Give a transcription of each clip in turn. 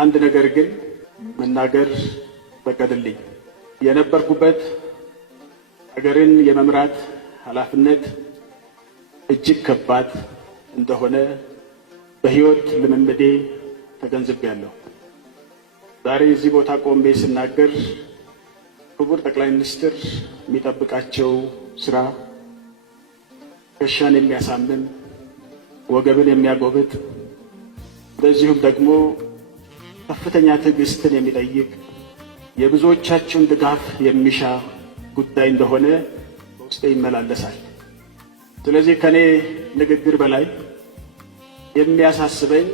አንድ ነገር ግን መናገር ፈቀድልኝ። የነበርኩበት ሀገርን የመምራት ኃላፊነት እጅግ ከባድ እንደሆነ በሕይወት ልምምዴ ተገንዝቤያለሁ። ዛሬ እዚህ ቦታ ቆሜ ስናገር ክቡር ጠቅላይ ሚኒስትር የሚጠብቃቸው ስራ ከሻን የሚያሳምን ወገብን የሚያጎብጥ በዚሁም ደግሞ ከፍተኛ ትዕግስትን የሚጠይቅ የብዙዎቻችሁን ድጋፍ የሚሻ ጉዳይ እንደሆነ በውስጤ ይመላለሳል። ስለዚህ ከኔ ንግግር በላይ የሚያሳስበኝ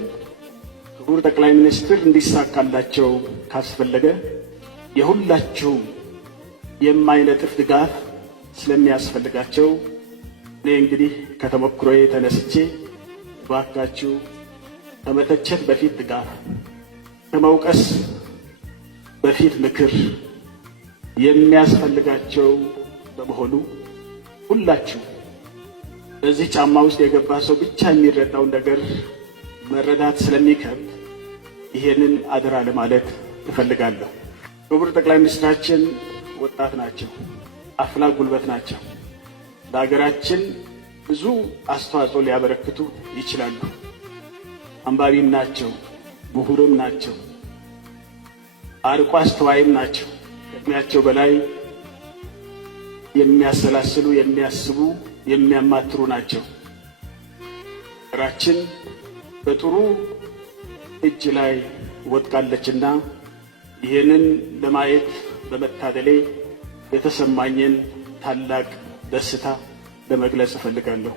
ክቡር ጠቅላይ ሚኒስትር እንዲሳካላቸው ካስፈለገ የሁላችሁም የማይነጥፍ ድጋፍ ስለሚያስፈልጋቸው እኔ እንግዲህ ከተሞክሮዬ ተነስቼ ባካችሁ ከመተቸት በፊት ድጋፍ፣ ከመውቀስ በፊት ምክር የሚያስፈልጋቸው በመሆኑ ሁላችሁ በዚህ ጫማ ውስጥ የገባ ሰው ብቻ የሚረዳውን ነገር መረዳት ስለሚከብድ ይሄንን አደራ ለማለት እፈልጋለሁ። ክቡር ጠቅላይ ሚኒስትራችን ወጣት ናቸው፣ አፍላ ጉልበት ናቸው። ለሀገራችን ብዙ አስተዋጽኦ ሊያበረክቱ ይችላሉ። አንባቢም ናቸው፣ ምሁርም ናቸው፣ አርቆ አስተዋይም ናቸው። ከእድሜያቸው በላይ የሚያሰላስሉ፣ የሚያስቡ፣ የሚያማትሩ ናቸው። ሀገራችን በጥሩ እጅ ላይ ወድቃለችና ይህንን ለማየት በመታደሌ የተሰማኝን ታላቅ ደስታ ለመግለጽ እፈልጋለሁ።